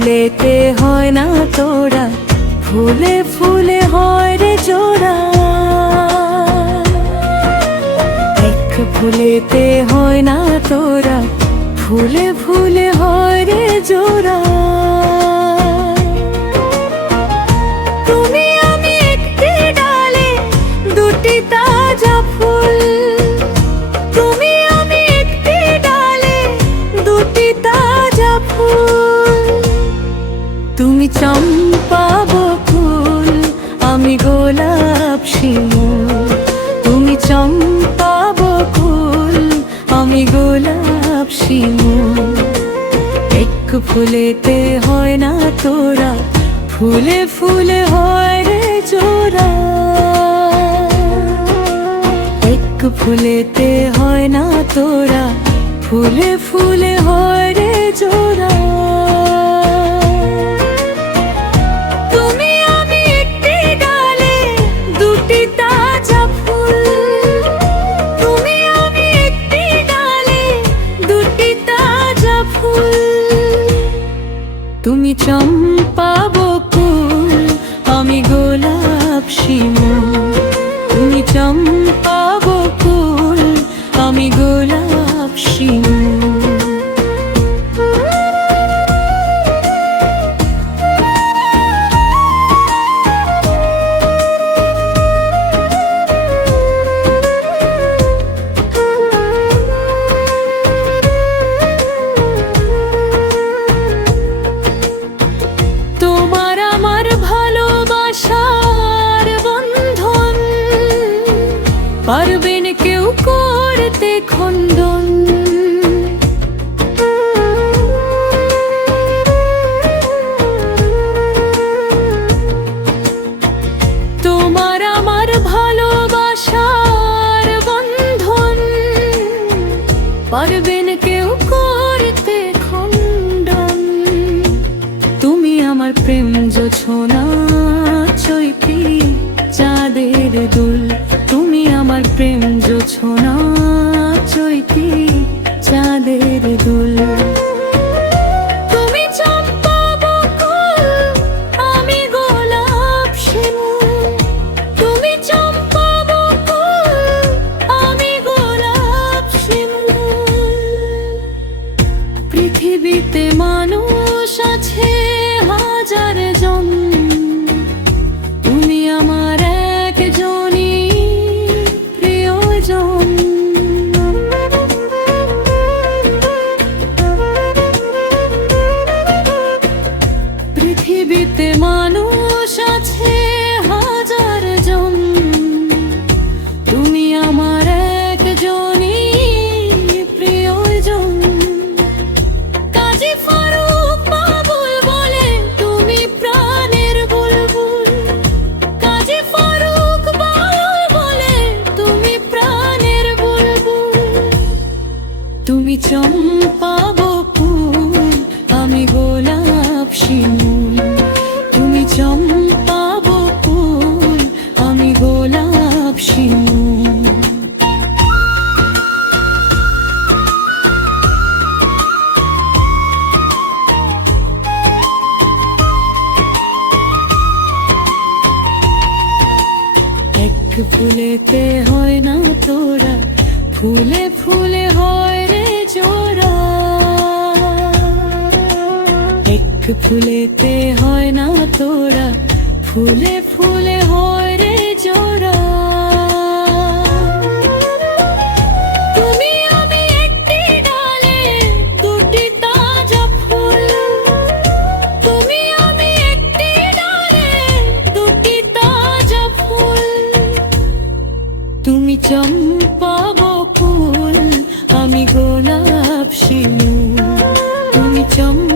ফুলেতে হয় না তোরা, ফুলে ফুলে হয় রে জোড়া। এক ফুলেতে হয় না তোরা, ফুলে ফুলে হয় রে জোড়া। তুমি আমি একটি ডালে দুটি তাজা ফুল, তুমি আমি একটি ডালে দুটি তাজা ফুল। তুমি চম্পা বকুল, আমি গোলাপ শিমুল। তুমি চম্পা বকুল, আমি গোলাপ শিমুল। এক ফুলেতে হয় না তোরা, ফুলে ফুলে হয় রে জোড়া। এক ফুলেতে হয় না তোরা, ফুলে ফুলে হয় রে জোড়া। তুমি আমি একটি ডালে দুটি তাজা ফুল, তুমি আমি একটি ডালে দুটি তাজা ফুল। তুমি চম্পা বকুল, আমি গোলাপ শিমুল। তুমি চম্পা বকুল, আমি গোলাপ শিমুল। পারবেন কেউ করতে খণ্ডন, তোমার আমার ভালোবাসার বন্ধন। পারবেন কেউ করতে খণ্ডন। তুমি আমার প্রেম জোছনা চৈতি চাঁদের দুল, তুমি আমার প্রেম জোছনা চৈতি চাঁদের দুল। তুমি চম্পা বকুল, আমি গোলাপ শিমুল। তুমি চম্পা বকুল, আমি গোলাপ শিমুল। পৃথিবীতে মানুষ আছে হাজার জন, তুমি আমার একজনই প্রিয়জন। পৃথিবীতে মানুষ আছে হাজার জন, তুমি আমার একজনই প্রিয়জন। কাজী ফারুক বাবুল বলে তুমি প্রাণের বুলবুল। কাজী ফারুক বাবুল বলে তুমি প্রাণের বুলবুল। তুমি চম্পা বকুল, আমি গোলাপ শিমুল। তুমি চম্পা বকুল, আমি গোলাপ শিমুল। এক ফুলেতে হয় না তোরা, ফুলে ফুলে হয় রে জোড়া। এক ফুলেতে হয় না তোরা, ফুলে ফুলে হয় রে জোড়া। তুমি আমি একটি ডালে দুটি তাজা ফুল, তুমি আমি একটি ডালে দুটি তাজা ফুল। তুমি চম্পা বকুল, আমি গোলাপ শিমুল। তুমি চম্পা